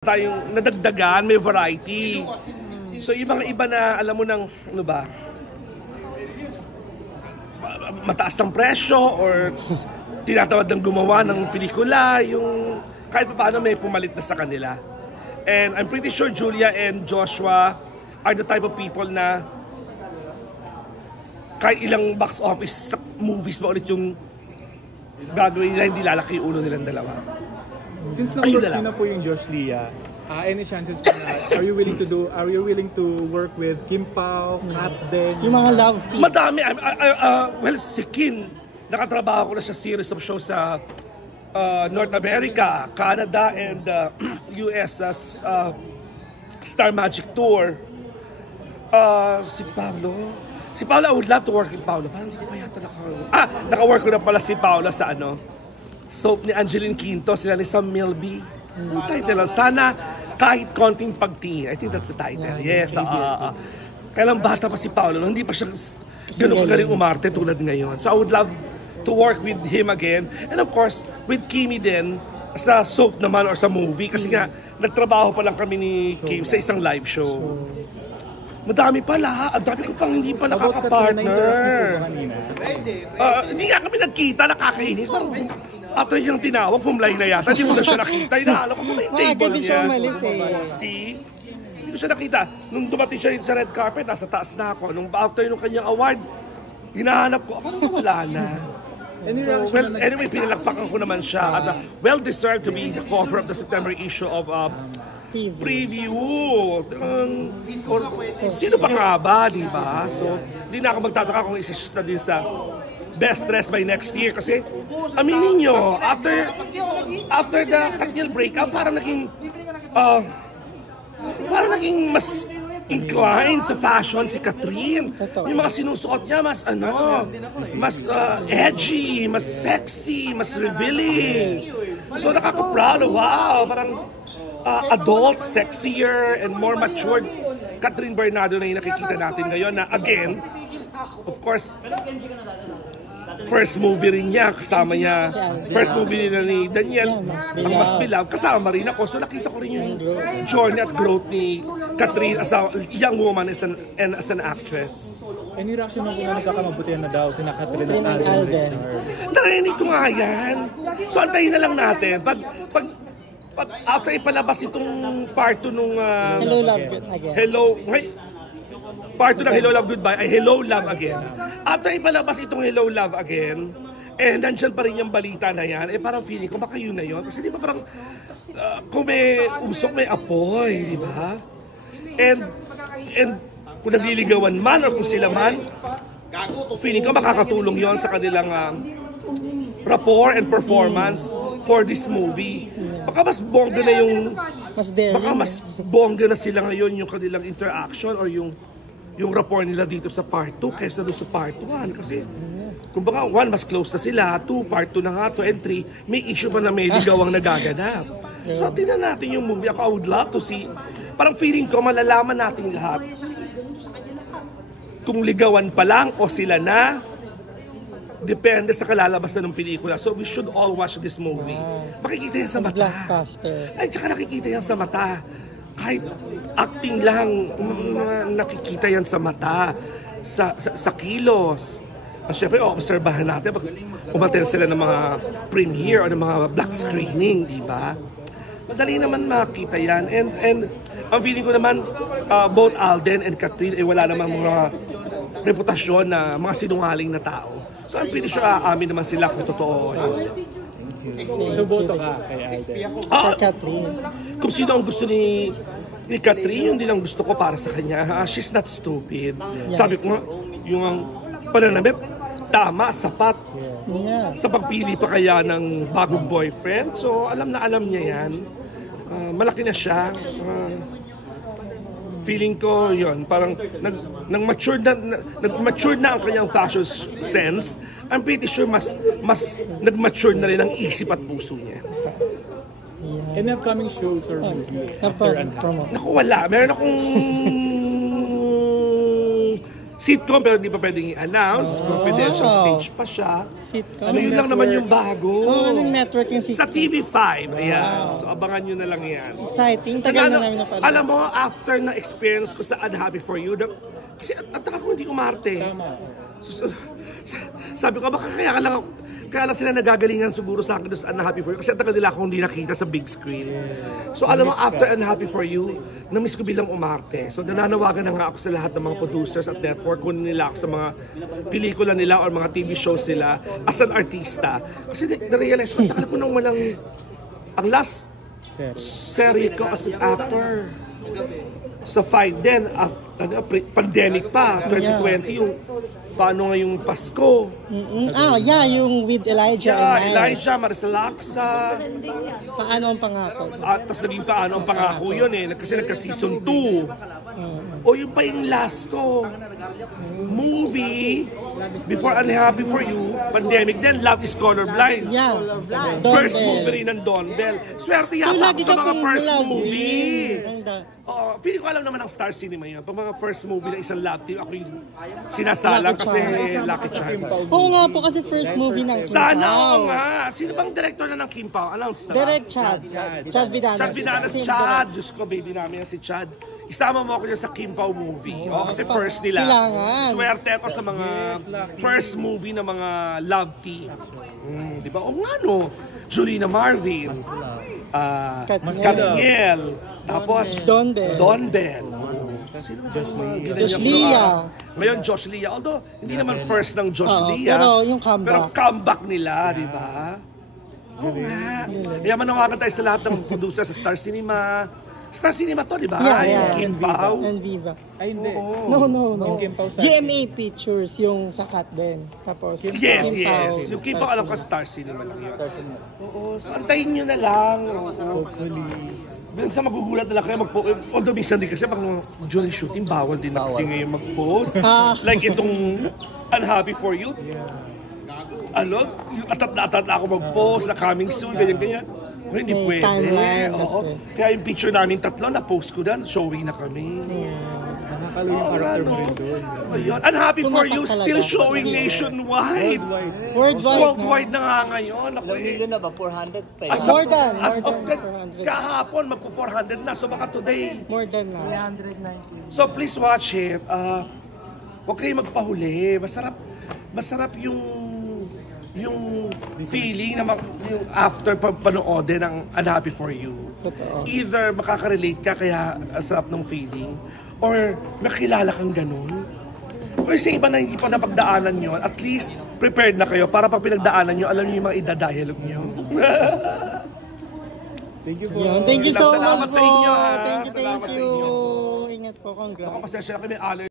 Tayong nadagdagan, may variety. So yung mga iba na alam mo ng ano ba, mataas ng presyo or tinatawad ng gumawa ng pelikula, yung kahit pa paano may pumalit na sa kanila. And I'm pretty sure Julia and Joshua are the type of people na kahit ilang box office movies ba ulit yung gagawin nila, hindi lalaki yung ulo nilang dalawa. Since na-work nyo na po yung Josh Lia, any chances po na, are you willing to work with Kim Pao, Kat Den? Yung mga love team. Madami. Well, si Kim, nakatrabaho ko na sa series of shows sa North America, Canada, and US as Star Magic Tour. Si Paolo, I would love to work with Paolo. Parang hindi ko pa yata naka-work ko na pala si Paolo sa soap ni Angeline Quinto, sila ni Sam Milby. Yung title lang. Sana kahit konting pagtingin. I think that's the title. Yes. Kailang bata pa si Paolo, hindi pa siya ganun kagaling umarte tulad ngayon. So I would love to work with him again. And of course, with Kimi din, sa soap naman or sa movie. Kasi nga, nagtrabaho pa lang kami ni Kim sa isang live show. Madami pala. Ang dami ko pang hindi pa nakaka-partner. Hindi nga kami nagkita, nakakainis. Parang after yung tinawag, fumlay na yata. Hindi mo na siya nakita. Inaala ko sa may table niya. See? Hindi ko siya nakita. Nung dumating siya sa red carpet, nasa taas na ako. Nung after yung kanyang award, hinahanap ko, wala na. So, well, anyway, pinalakpakan ko naman siya. At well-deserved to be the cover of the September issue of Preview. Sino pa nga ba, di ba? So, hindi na ako magtataka kung isa-shoot na din sa Best Dress by next year. Kasi, aminin nyo, after the Katniel breakup, parang naging mas inclined sa fashion si Catherine. Yung mga sinusuot niya, mas edgy, mas sexy, mas revealing. So, nakaka-proud. Wow, parang adult, sexier, and more matured Catherine Bernardo na yung nakikita natin ngayon na again, of course, first movie rin niya, kasama niya, first movie nila ni Daniel, ang Mas Beloved, kasama rin ako. So nakita ko rin yung journey at growth ni Catherine as a young woman and as an actress. Any reaction mo kung nagkakamabutihan na daw si Catherine at Alden? Narinig ko nga yan. So antayin na lang natin. Pag after ipalabas itong part 2 nung Hello Love Again. Part 2 ng Hello Love Goodbye ay Hello Love Again. After ipalabas itong Hello Love Again, nandyan pa rin yung balita na yan, parang feeling ko baka yun na yun. Kasi di ba parang kung may usok, may apoy, di ba? And kung nagliligawan man or kung sila man, feeling ko makakatulong yon sa kanilang rapport and performance for this movie. Baka mas bongga na mas bongga na sila ngayon yung kanilang interaction or yung rapport nila dito sa part 2 kaysa doon sa part 1. Kasi kung baka 1, mas close na sila, 2, part 2 na nga, 2 and 3, may issue pa na may ligawang nagaganap. So tingnan natin yung movie. Ako, I would love to see, parang feeling ko malalaman natin lahat kung ligawan pa lang o sila na. Depende sa kalalabasan ng pelikula. So we should all watch this movie. Makikita yan sa mata. Ay, tsaka nakikita yan sa mata. Kahit acting lang, nakikita yan sa mata. Sa kilos. Siyempre, obserbahan natin pag umaten sila ng mga premiere o ng mga black screening, di ba? Madali naman makita yan. And ang feeling ko naman, both Alden and Catherine, wala naman mga reputasyon na mga sinungaling na tao. So I'm pretty sure amin naman sila kung totoo yun. So boto ka kay Alden? Catherine. Kung sino ang gusto ni Catherine, yun din ang gusto ko para sa kanya. She's not stupid. Sabi ko nga, yung pananamit, tama, sapat. Sa pagpili pa kaya ng bagong boyfriend. So alam niya yan. Malaki na siya. Feeling ko yun, parang nag-mature na ang kanyang fashion sense. I'm pretty sure mas nag-mature na rin ang isip at puso niya. And upcoming shows or movie after Unhappy? Naku, wala. Meron akong Sitcom, pero hindi pa pwedeng i-announce. Confidential stage pa siya. Sitcom. Ano yun lang naman yung bago. Anong network yung Sa sitcom? TV5, ayan. So, abangan nyo na lang yan. Exciting. Tagal na namin napanood. Alam mo, after na experience ko sa Unhappy For You, kasi at ako hindi umarte. Sabi ko, baka kaya lang sila nagagalingan siguro sa akin sa Unhappy For You kasi at tagal nila akong hindi nakita sa big screen. So alam mo, after Unhappy For You, na-miss ko bilang umarte. So nananawagan na nga ako sa lahat ng mga producers at network, kunin nila ako sa mga pelikula nila or mga TV shows nila as an artista. Kasi na-realize ko, tagal ko nang walang ang last series ko as an actor sa fight din, pandemic pa, 2020 yung paano nga yung Pasko. Yung with Elijah and Miles. Elijah, Maricel Laksa. Paano ang pangako? At tapos naging paano ang pangako yun kasi nagka-season 2. O yun pa yung last ko. Movie, before Unhappy For You, pandemic din, Love is Colorblind. Yeah. First movie rin ng Don Bell. Swerte yata ako sa mga first movie. Feeling ko alam naman ng Star Cinema yun. Pag mga first movie ng isang love team, ako yung sinasalang kasi Lucky Charm. Oo nga po kasi first movie ng Kim Sana Pao. oo nga. Sino bang director na ng Kim Pao? Announce na ba? Direct Chad. Chad Vidanas. Chad Vidanas, Chad. Diyos ko, baby namin si Chad. Isama mo ako dyan sa Kim Pao movie. Kasi first nila. Kailangan. Swerte ako sa mga first movie ng mga love team. Di ba? O nga no. Julina Marvin. Katniel. Tapos Don Bell. Josh Lea. Ngayon, Josh Lea. Although, hindi naman first ng Josh Lea. Pero yung comeback. Pero comeback nila, di ba? Oo nga. Kaya manawagan tayo sa lahat ng producer sa Star Cinema. Star Cinema to, di ba? Yeah. Kim Pao. And Viva. Ay, hindi. No. Yung Kim Pao sa GMA Pictures, yung sakat din. Tapos, Yes. Kim Pao, Yung Kim Pao, Star alam ko Star Cinema lang yun. Oo, so antayin nyo na lang. hopefully. Minsan magugulat na lang kayo although minsan din kasi pag during shooting, bawal din na kasi ngayon mag-post. Like itong Unhappy For You. Ano, yung atat na ako mag-post na coming soon, ganyan. Pero hindi May pwede. timeline, Oo. Kaya yung picture namin tatlo, na-post ko na, showing na kami. Nakakalo yung character mo rin doon. Ayun. Unhappy For You, Tumatak still talaga. showing nationwide. Worldwide na nga ngayon. Ako, Million na ba? 400 pa as More than of 400. kahapon, magpo-400 na. So baka today. More than na. So please watch it. Huwag kayong magpahuli. Masarap yung feeling na yung after panoodin ng Unhappy For You. Totoo. Either makaka-relate ka kaya ang sarap ng feeling or makilala kang ganun. O sa iba na hindi pa napagdaanan nyo, at least prepared na kayo para pag pinagdaanan nyo, alam nyo yung mga idadialog nyo. Thank you po. Thank you so Salamat much sa inyo, po. ha? Thank Salamat sa you. inyo. Ingat po. Congrats. Pasensya na kami,